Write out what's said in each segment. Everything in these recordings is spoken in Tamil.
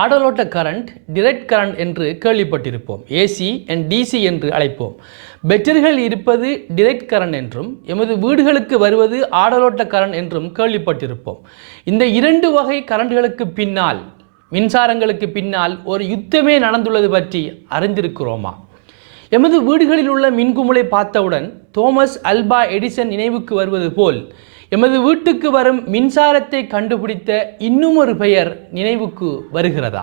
ஆடலோட்ட கரண்ட் டிரெக்ட் கரண்ட் என்று கேள்விப்பட்டிருப்போம். ஏசி அண்ட் டிசி என்று அழைப்போம். பேட்டரிகள் இருப்பது டிரெக்ட் கரண்ட் என்றும் எமது வீடுகளுக்கு வருவது ஆடலோட்ட கரண்ட் என்றும் கேள்விப்பட்டிருப்போம். இந்த இரண்டு வகை கரண்ட்களுக்கு பின்னால், மின்சாரங்களுக்கு பின்னால் ஒரு யுத்தமே நடந்துள்ளது பற்றி அறிந்திருக்கிறோமா? எமது வீடுகளில் உள்ள மின்குமுளை பார்த்தவுடன் தோமஸ் அல்வா எடிசன் நினைவுக்கு வருவது போல் எமது வீட்டுக்கு வரும் மின்சாரத்தை கண்டுபிடித்த இன்னும் ஒரு பெயர் நினைவுக்கு வருகிறதா?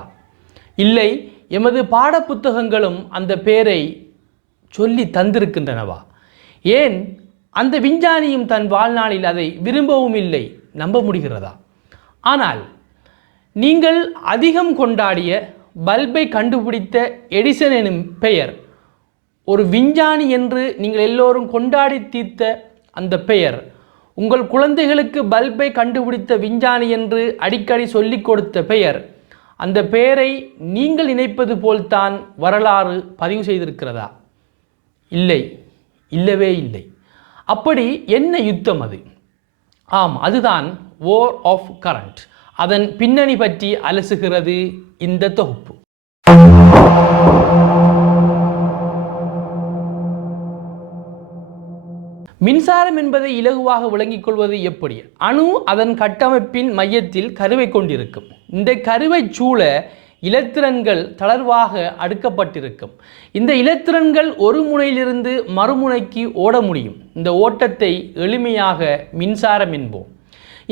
இல்லை, எமது பாடப்புத்தகங்களும் அந்த பெயரை சொல்லி தந்திருக்கின்றனவா? ஏன் அந்த விஞ்ஞானியும் தன் வாழ்நாளில் அதை விரும்பவும் இல்லை, நம்ப முடிகிறதா? ஆனால் நீங்கள் அதிகம் கொண்டாடிய பல்பை கண்டுபிடித்த எடிசன் எனும் பெயர், ஒரு விஞ்ஞானி என்று நீங்கள் எல்லோரும் கொண்டாடி தீர்த்த அந்த பெயர், உங்கள் குழந்தைகளுக்கு பல்பை கண்டுபிடித்த விஞ்ஞானி என்று அடிக்கடி சொல்லிக் கொடுத்த பெயர், அந்த பெயரை நீங்கள் நினைப்பது போல்தான் வரலாறு பதிவு செய்திருக்கிறதா? இல்லை, இல்லவே இல்லை. அப்படி என்ன யுத்தம் அது? ஆம், அதுதான் வார் ஆஃப் கரண்ட். அதன் பின்னணி பற்றி அலசுகிறது இந்த தொகுப்பு. மின்சாரம் என்பதை இலகுவாக விளங்கிக் கொள்வது எப்படி? அணு அதன் கட்டமைப்பின் மையத்தில் கருவை கொண்டிருக்கும். இந்த கருவை சூழ இலத்திரன்கள் தளர்வாக அடுக்கப்பட்டிருக்கும். இந்த இலத்திரன்கள் ஒரு முனையிலிருந்து மறுமுனைக்கு ஓட முடியும். இந்த ஓட்டத்தை எளிமையாக மின்சாரம் என்போம்.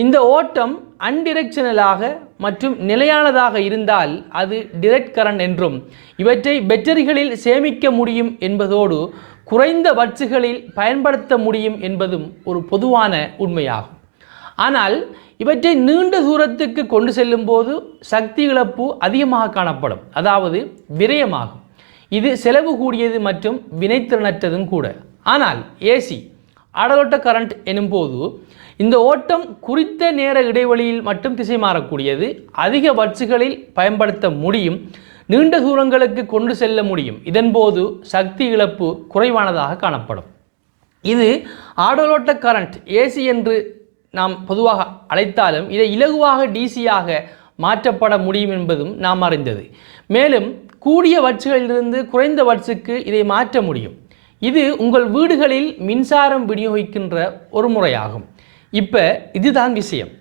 இந்த ஓட்டம் அன்டிரெக்ஷனலாக மற்றும் நிலையானதாக இருந்தால் அது டிரெக்ட் கரண்ட் என்றும், இவற்றை பேட்டரிகளில் சேமிக்க முடியும் என்பதோடு குறைந்த வட்ஸுகளில் பயன்படுத்த முடியும் என்பதும் ஒரு பொதுவான உண்மையாகும். ஆனால் இவற்றை நீண்ட தூரத்துக்கு கொண்டு செல்லும் போது சக்தி இழப்பு அதிகமாக காணப்படும், அதாவது விரயமாகும். இது செலவு கூடியது மற்றும் வினைத்திறனற்றதும் கூட. ஆனால் ஏசி ஆடலோட்ட கரண்ட் எனும்போது இந்த ஓட்டம் குறித்த நேர இடைவெளியில் மட்டும் திசை மாறக்கூடியது, அதிக வட்ஸுகளில் பயன்படுத்த முடியும், நீண்ட தூரங்களுக்கு கொண்டு செல்ல முடியும். இதன்போது சக்தி இழப்பு குறைவானதாக காணப்படும். இது ஆடலோட்ட கரண்ட் ஏசி என்று நாம் பொதுவாக அழைத்தாலும் இதை இலகுவாக டிசியாக மாற்றப்பட முடியும் என்பதும் நாம் அறிந்தது. மேலும் கூடிய வட்ஸுகளிலிருந்து குறைந்த வட்ஸுக்கு இதை மாற்ற முடியும். இது உங்கள் வீடுகளில் மின்சாரம் விநியோகிக்கின்ற ஒரு முறையாகும். இப்போ இதுதான் விஷயம்,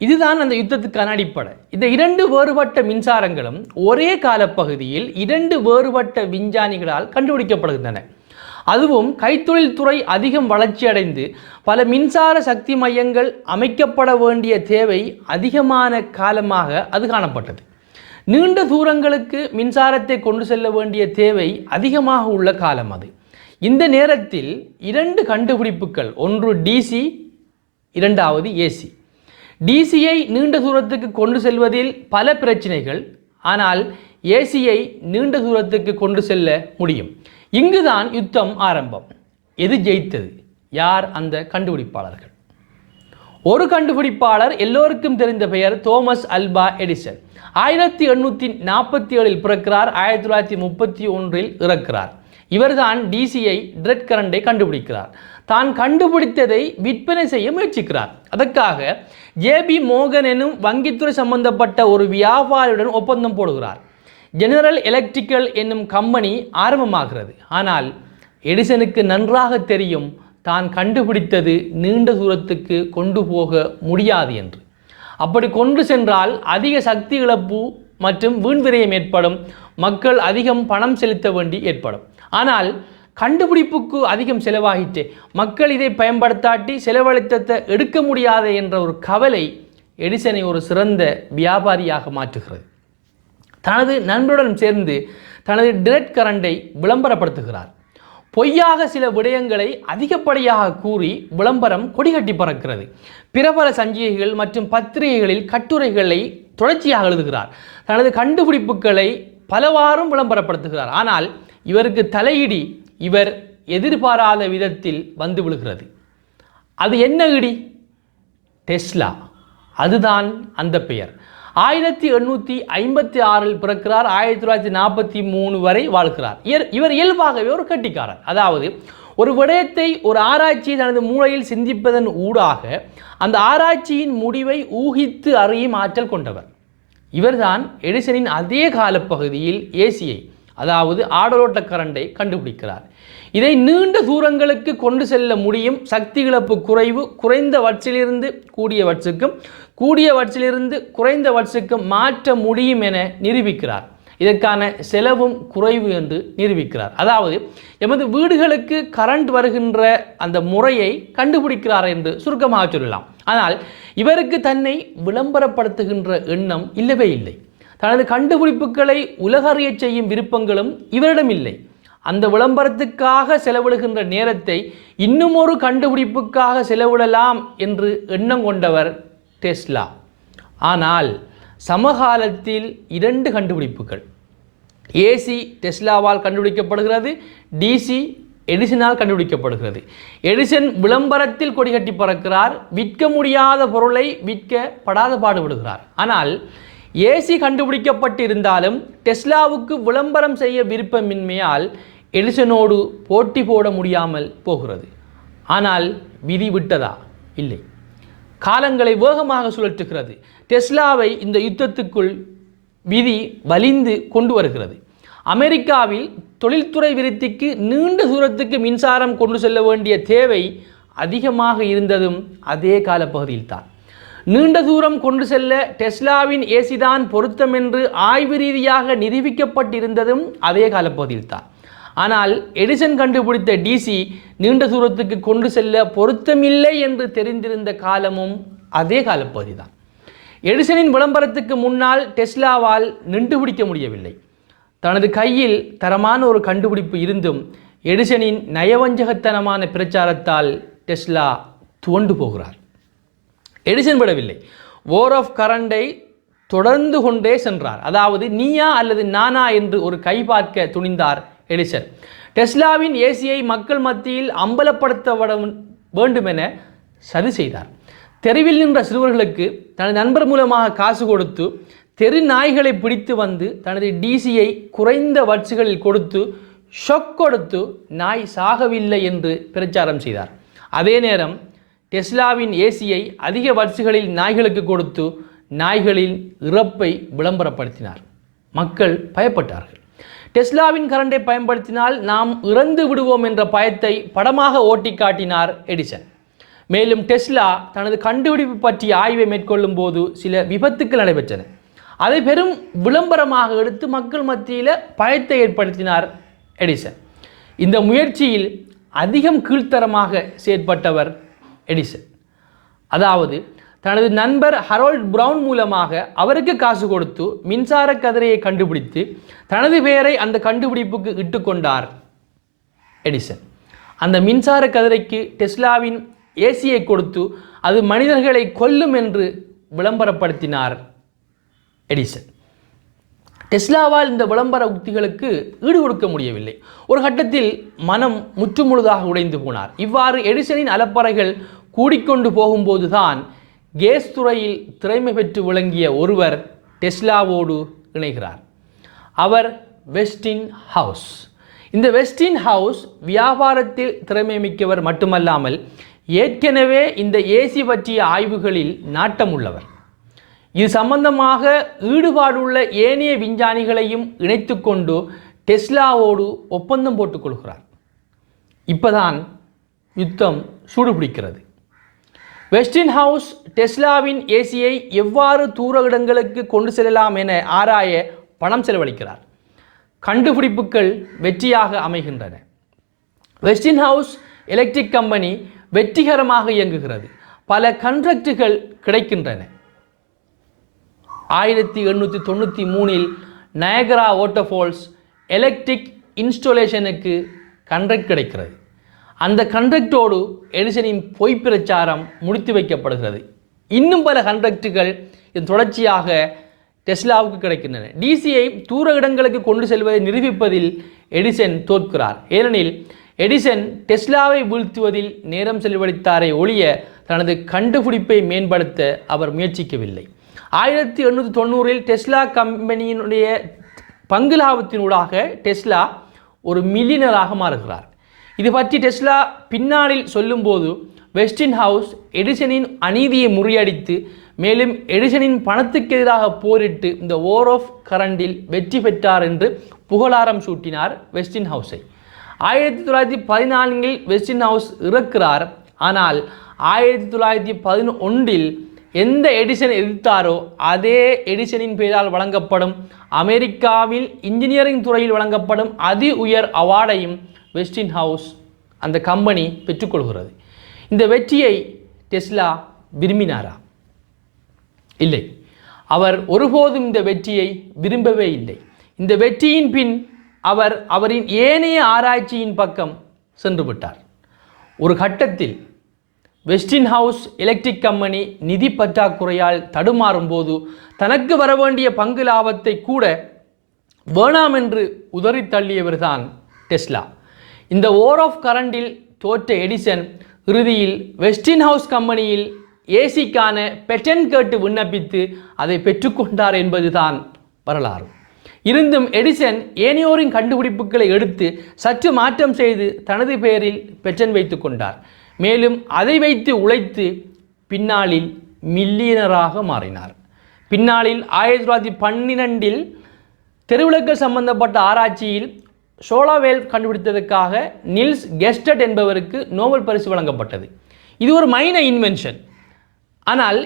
இதுதான் அந்த யுத்தத்துக்கான அடிப்படை. இந்த இரண்டு வேறுபட்ட மின்சாரங்களும் ஒரே காலப்பகுதியில் இரண்டு வேறுபட்ட விஞ்ஞானிகளால் கண்டுபிடிக்கப்படுகின்றன. அதுவும் கைத்தொழில் துறை அதிகம் வளர்ச்சியடைந்து பல மின்சார சக்தி மையங்கள் அமைக்கப்பட வேண்டிய தேவை அதிகமான காலமாக அது காணப்பட்டது. நீண்ட தூரங்களுக்கு மின்சாரத்தை கொண்டு செல்ல வேண்டிய தேவை அதிகமாக உள்ள காலம் அது. இந்த நேரத்தில் இரண்டு கண்டுபிடிப்புகள், ஒன்று டிசி, இரண்டாவது ஏசி. டிசியை நீண்ட தூரத்துக்கு கொண்டு செல்வதில் பல பிரச்சனைகள், ஆனால் ஏசியை நீண்ட தூரத்துக்கு கொண்டு செல்ல முடியும். இங்குதான் யுத்தம் ஆரம்பம். எது ஜெயித்தது? யார் அந்த கண்டுபிடிப்பாளர்கள்? ஒரு கண்டுபிடிப்பாளர் எல்லோருக்கும் தெரிந்த பெயர் தோமஸ் அல்வா எடிசன். 1847 பிறக்கிறார், 1931 இறக்கிறார். இவர்தான் டிசியை டிரெக்ட் கரண்டை கண்டுபிடிக்கிறார். தான் கண்டுபிடித்ததை விற்பனை செய்ய முயற்சிக்கிறார். அதற்காக ஜேபி மோகன் எனும் வங்கித்துறை சம்பந்தப்பட்ட ஒரு வியாபாரியுடன் ஒப்பந்தம் போடுகிறார். ஜெனரல் எலக்ட்ரிக்கல் என்னும் கம்பெனி ஆரம்பமாகிறது. ஆனால் எடிசனுக்கு நன்றாக தெரியும் தான் கண்டுபிடித்தது நீண்ட தூரத்துக்கு கொண்டு போக முடியாது என்று. அப்படி கொண்டு சென்றால் அதிக சக்தி இழப்பு மற்றும் வீண்விரயம் ஏற்படும், மக்கள் அதிகம் பணம் செலுத்த வேண்டி ஏற்படும். ஆனால் கண்டுபிடிப்புக்கு அதிகம் செலவாகிட்டு மக்கள் இதை பயன்படுத்தாட்டி செலவழித்தத்தை எடுக்க முடியாது என்ற ஒரு கவலை எடிசனை ஒரு சிறந்த வியாபாரியாக மாற்றுகிறது. தனது நண்பருடன் சேர்ந்து தனது டிரெக்ட் கரண்டை விளம்பரப்படுத்துகிறார். பொய்யாக சில விடயங்களை அதிகப்படியாக கூறி விளம்பரம் கொடிகட்டி பறக்கிறது. பிரபல சஞ்சிகைகள் மற்றும் பத்திரிகைகளில் கட்டுரைகளை தொடர்ச்சியாக எழுதுகிறார். தனது கண்டுபிடிப்புகளை பலவாறும் விளம்பரப்படுத்துகிறார். ஆனால் இவருக்கு தலையிடி இவர் எதிர்பாராத விதத்தில் வந்து விழுகிறது. அது என்ன இடி? டெஸ்லா. அதுதான் அந்த பெயர். 1856 பிறக்கிறார், 1943 வரை வாழ்கிறார். இவர் இயல்பாகவே ஒரு கட்டிக்காரர். அதாவது ஒரு விடயத்தை, ஒரு ஆராய்ச்சியை தனது மூளையில் சிந்திப்பதன் ஊடாக அந்த ஆராய்ச்சியின் முடிவை ஊகித்து அறியும் ஆற்றல் கொண்டவர். இவர்தான் எடிசனின் அதே காலப்பகுதியில் ஏசியை, அதாவது ஆடலோட்ட கரண்டை கண்டுபிடிக்கிறார். இதை நீண்ட தூரங்களுக்கு கொண்டு செல்ல முடியும், சக்தி இழப்பு குறைவு, குறைந்த வட்சிலிருந்து கூடிய வட்சுக்கும் கூடிய வட்சிலிருந்து குறைந்த வட்சுக்கும் மாற்ற முடியும் என நிரூபிக்கிறார். இதற்கான செலவும் குறைவு என்று நிரூபிக்கிறார். அதாவது எமது வீடுகளுக்கு கரண்ட் வருகின்ற அந்த முறையை கண்டுபிடிக்கிறார் என்று சுருக்கமாக சொல்லலாம். ஆனால் இவருக்கு தன்னை விளம்பரப்படுத்துகின்ற எண்ணம் இல்லவே இல்லை. தனது கண்டுபிடிப்புகளை உலகறிய செய்யும் விருப்பங்களும் இவரிடம் இல்லை. அந்த விளம்பரத்துக்காக செலவிடுகின்ற நேரத்தை இன்னும் ஒரு கண்டுபிடிப்புக்காக செலவிடலாம் என்று எண்ணம் கொண்டவர் டெஸ்லா. ஆனால் சமகாலத்தில் 2 கண்டுபிடிப்புகள், ஏசி டெஸ்லாவால் கண்டுபிடிக்கப்படுகிறது, டிசி எடிசனால் கண்டுபிடிக்கப்படுகிறது. எடிசன் விளம்பரத்தில் கொடிகட்டி பறக்கிறார், விற்க முடியாத பொருளை விற்கப்படாத பாடுபடுகிறார். ஆனால் ஏசி கண்டுபிடிக்கப்பட்டிருந்தாலும் டெஸ்லாவுக்கு விளம்பரம் செய்ய விருப்பமின்மையால் எடிசனோடு போட்டி போட முடியாமல் போகிறது. ஆனால் விதி விட்டதா? இல்லை. காலங்களை வேகமாக சுழற்றுகிறது. டெஸ்லாவை இந்த யுத்தத்துக்குள் விதி வலிந்து கொண்டு வருகிறது. அமெரிக்காவில் தொழில்துறை விருத்திக்கு நீண்ட தூரத்துக்கு மின்சாரம் கொண்டு செல்ல வேண்டிய தேவை அதிகமாக இருந்ததும் அதே காலப்பகுதியில் தான். நீண்ட தூரம் கொண்டு செல்ல டெஸ்லாவின் ஏசிதான் பொருத்தம் என்று ஆய்வு ரீதியாக நிரூபிக்கப்பட்டிருந்ததும் அதே காலப்பகுதியில் தான். ஆனால் எடிசன் கண்டுபிடித்த டிசி நீண்ட தூரத்துக்கு கொண்டு செல்ல பொருத்தமில்லை என்று தெரிந்திருந்த காலமும் அதே காலப்பகுதி தான். எடிசனின் விளம்பரத்துக்கு முன்னால் டெஸ்லாவால் நின்று பிடிக்க முடியவில்லை. தனது கையில் தரமான ஒரு கண்டுபிடிப்பு இருந்தும் எடிசனின் நயவஞ்சகத்தனமான பிரச்சாரத்தால் டெஸ்லா துவண்டு போகிறார். எடிசன் விடவில்லை. வார் ஆஃப் கரண்டை தொடர்ந்து கொண்டே சென்றார். அதாவது நீயா அல்லது நானா என்று ஒரு கை பார்க்க துணிந்தார் எடிசன். டெஸ்லாவின் ஏசியை மக்கள் மத்தியில் அம்பலப்படுத்த வேண்டுமென சதி செய்தார். தெருவில் நின்ற சிறுவர்களுக்கு தனது நண்பர் மூலமாக காசு கொடுத்து தெரு நாய்களை பிடித்து வந்து தனது டிசியை குறைந்த வட்சுகளில் கொடுத்து ஷொக் கொடுத்து நாய் சாகவில்லை என்று பிரச்சாரம் செய்தார். அதே நேரம் டெஸ்லாவின் ஏசியை அதிக வட்சுகளில் நாய்களுக்கு கொடுத்து நாய்களின் இறப்பை விளம்பரப்படுத்தினார். மக்கள் பயப்பட்டார்கள். டெஸ்லாவின் கரண்டை பயன்படுத்தினால் நாம் இறந்து விடுவோம் என்ற பயத்தை படமாக ஓட்டி காட்டினார் எடிசன். மேலும் டெஸ்லா தனது கண்டுபிடிப்பு பற்றிய ஆய்வை மேற்கொள்ளும் போது சில விபத்துக்கள் நடைபெற்றன. அதை பெரும் விளம்பரமாக எடுத்து மக்கள் மத்தியில் பயத்தை ஏற்படுத்தினார் எடிசன். இந்த முயற்சியில் அதிகம் கீழ்த்தரமாக செயற்பட்டவர் எடிசன். அதாவது தனது நண்பர் ஹரோல்ட் பிரவுன் மூலமாக அவருக்கு காசு கொடுத்து மின்சார கதிரையை கண்டுபிடித்து தனது பெயரை அந்த கண்டுபிடிப்புக்கு இட்டுக்கொண்டார் எடிசன். அந்த மின்சார கதிரைக்கு டெஸ்லாவின் ஏசியை கொடுத்து அது மனிதர்களை கொல்லும் என்று விளம்பரப்படுத்தினார் எடிசன். டெஸ்லாவால் இந்த விளம்பர உத்திகளுக்கு ஈடு கொடுக்க முடியவில்லை. ஒரு கட்டத்தில் மனம் முற்றுமுழுதாக உடைந்து போனார். இவ்வாறு எடிசனின் அலப்பறைகள் கூடிக்கொண்டு போகும்போதுதான் கேஸ் துறையில் திறமை பெற்று விளங்கிய ஒருவர் டெஸ்லாவோடு இணைகிறார். அவர் வெஸ்டின் ஹவுஸ். இந்த வெஸ்டின் ஹவுஸ் வியாபாரத்தில் திறமை மிக்கவர் மட்டுமல்லாமல் ஏற்கனவே இந்த ஏசி பற்றிய ஆய்வுகளில் நாட்டம் உள்ளவர். இது சம்பந்தமாக ஈடுபாடுள்ள ஏனைய விஞ்ஞானிகளையும் இணைத்து கொண்டு டெஸ்லாவோடு ஒப்பந்தம் போட்டுக்கொள்கிறார். இப்போதான் யுத்தம் சூடுபிடிக்கிறது. வெஸ்டின் ஹவுஸ் டெஸ்லாவின் ஏசியை எவ்வாறு தூர இடங்களுக்கு கொண்டு செல்லலாம் என ஆராய பணம் செலவழிக்கிறார். கண்டுபிடிப்புகள் வெற்றியாக அமைகின்றன. வெஸ்டின் ஹவுஸ் எலக்ட்ரிக் கம்பெனி வெற்றிகரமாக இயங்குகிறது. பல கண்ட்ராக்டுகள் கிடைக்கின்றன. 1893 நயகரா வாட்டர்ஃபால்ஸ் எலக்ட்ரிக் இன்ஸ்டாலேஷனுக்கு கண்ட்ராக்ட் கிடைக்கிறது. அந்த கண்ட்ராக்டோடு எடிசனின் பொய் பிரச்சாரம் முடித்து வைக்கப்படுகிறது. இன்னும் பல கண்ட்ராக்டுகள் இதன் தொடர்ச்சியாக டெஸ்லாவுக்கு கிடைக்கின்றன. டிசியை தூர இடங்களுக்கு கொண்டு செல்வதை நிரூபிப்பதில் எடிசன் தோற்கிறார். ஏனெனில் எடிசன் டெஸ்லாவை வீழ்த்துவதில் நேரம் செலவழித்தாரை ஒழிய தனது கண்டுபிடிப்பை மேம்படுத்த அவர் முயற்சிக்கவில்லை. 1890 டெஸ்லா கம்பெனியினுடைய பங்கு லாபத்தினூடாக டெஸ்லா ஒரு மில்லியனராக மாறுகிறார். இது பற்றி டெஸ்லா பின்னாளில் சொல்லும்போது வெஸ்டின் ஹவுஸ் எடிசனின் அநீதியை முறியடித்து மேலும் எடிசனின் பணத்துக்கு எதிராக போரிட்டு இந்த வார் ஆஃப் கரண்டில் வெற்றி பெற்றார் என்று புகழாரம் சூட்டினார் வெஸ்டின் ஹவுஸை. 1914 வெஸ்டின் ஹவுஸ் இறக்கிறார். ஆனால் 1911 எந்த எடிசன் எதிர்த்தாரோ அதே எடிசனின் பெயரால் வழங்கப்படும் அமெரிக்காவில் இன்ஜினியரிங் துறையில் வழங்கப்படும் அதி உயர் அவார்டையும் வெஸ்டின் ஹவுஸ் அந்த கம்பெனி பெற்றுக்கொள்கிறது. இந்த வெற்றியை டெஸ்லா விரும்பினாரா? இல்லை, அவர் ஒருபோதும் இந்த வெற்றியை விரும்பவே இல்லை. இந்த வெற்றியின் பின் அவர் அவரின் ஏனைய ஆராய்ச்சியின் பக்கம் சென்று விட்டார். ஒரு கட்டத்தில் வெஸ்டின் ஹவுஸ் எலக்ட்ரிக் கம்பெனி நிதி பற்றாக்குறையால் தடுமாறும் போது தனக்கு வரவேண்டிய பங்கு லாபத்தை கூட வேணாம் என்று உதறி தள்ளியவர்தான் டெஸ்லா. இந்த வார் ஆஃப் கரண்டில் தோற்ற எடிசன் இறுதியில் வெஸ்டின் ஹவுஸ் கம்பெனியில் ஏசிக்கான பெட்டன்ட் கேட்டு விண்ணப்பித்து அதை பெற்றுக்கொண்டார் என்பதுதான் வரலாறு. இருந்தும் எடிசன் ஏனையோரின் கண்டுபிடிப்புகளை எடுத்து சற்று மாற்றம் செய்து தனது பெயரில் பெட்டன்ட் வைத்து கொண்டார். மேலும் அதை வைத்து உழைத்து பின்னாளில் மில்லியனராக மாறினார். பின்னாளில் 1912 தெருவிளக்கு சம்பந்தப்பட்ட ஆராய்ச்சியில் சோலார் கண்டுபிடித்ததற்காக நில்ஸ் கெஸ்டட் என்பவருக்கு நோபல் பரிசு வழங்கப்பட்டது. இது ஒரு மைனர் இன்வென்ஷன். ஆனால்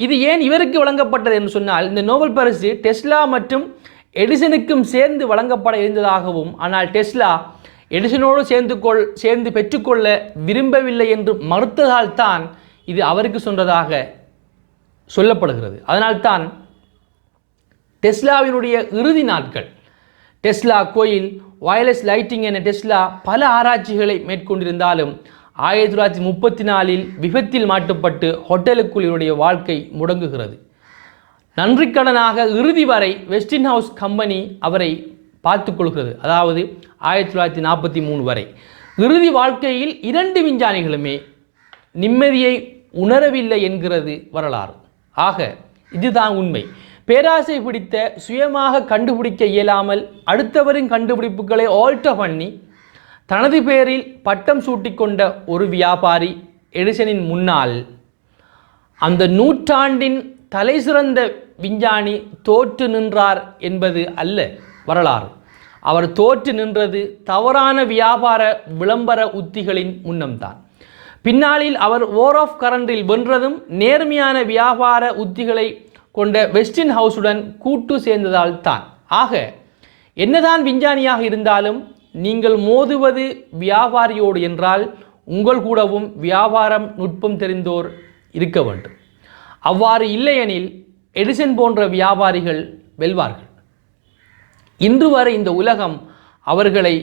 இது ஏன் இவருக்கு வழங்கப்பட்டது என்று சொன்னால், இந்த நோபல் பரிசு டெஸ்லா மற்றும் எடிசனுக்கும் சேர்ந்து வழங்கப்பட இருந்ததாகவும், ஆனால் டெஸ்லா எடிசனோடு சேர்ந்து பெற்றுக்கொள்ள விரும்பவில்லை என்று மறுத்ததால் தான் இது அவருக்கு சொன்னதாக சொல்லப்படுகிறது. அதனால்தான் டெஸ்லாவினுடைய இறுதி நாட்கள் டெஸ்லா கோயில், வயர்லெஸ் லைட்டிங் என டெஸ்லா பல ஆராய்ச்சிகளை மேற்கொண்டிருந்தாலும் 1934 விபத்தில் மாட்டுப்பட்டு ஹோட்டலுக்குள் இவருடைய வாழ்க்கை முடங்குகிறது. நன்றிக்கடனாக இறுதி வரை வெஸ்டின் ஹவுஸ் கம்பெனி அவரை பார்த்து கொள்கிறது. அதாவது 1943 வரை. இறுதி வாழ்க்கையில் 2 விஞ்ஞானிகளுமே நிம்மதியை உணரவில்லை என்கிறது வரலாறு. ஆக இதுதான் உண்மை. பேராசை பிடித்த, சுயமாக கண்டுபிடிக்க இயலாமல் அடுத்தவரின் கண்டுபிடிப்புகளை ஆல்டர் பண்ணி தனது பெயரில் பட்டம் சூட்டிக்கொண்ட ஒரு வியாபாரி எடிசனின் முன்னால் அந்த நூற்றாண்டின் தலை சிறந்த விஞ்ஞானி தோற்று நின்றார் என்பது அல்ல வரலாறு. அவர் தோற்று நின்றது தவறான வியாபார விளம்பர உத்திகளின் முன்னம்தான். பின்னாளில் அவர் வார் ஆஃப் கரண்டில் வென்றதும் நேர்மையான வியாபார உத்திகளை கொண்ட வெஸ்டின் ஹவுஸுடன் கூட்டு சேர்ந்ததால் தான். ஆக என்னதான் விஞ்ஞானியாக இருந்தாலும் நீங்கள் மோதுவது வியாபாரியோடு என்றால் உங்கள் கூடவும் வியாபாரம் நுட்பம் தெரிந்தோர் இருக்க வேண்டும். அவ்வாறு இல்லையெனில் எடிசன் போன்ற வியாபாரிகள் வெல்வார்கள். இன்று வரை இந்த உலகம் அவர்களை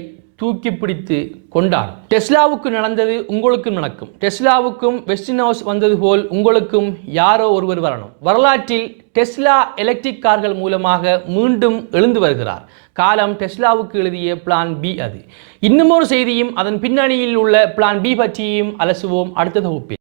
தூக்கி பிடித்து கொண்டாடும். டெஸ்லாவுக்கு நடந்தது உங்களுக்கும் நடக்கும். டெஸ்லாவுக்கும் வெஸ்டின் ஹவுஸ் வந்தது போல் உங்களுக்கும் யாரோ ஒருவர் வரணும். வரலாற்றில் டெஸ்லா எலக்ட்ரிக் கார்கள் மூலமாக மீண்டும் எழுந்து வருகிறார். காலம் டெஸ்லாவுக்கு எழுதிய பிளான் பி அது. இன்னும் ஒரு செய்தியும் அதன் பின்னணியில் உள்ள பிளான் பி பற்றியும் அலசுவோம் அடுத்த தொகுப்பில்.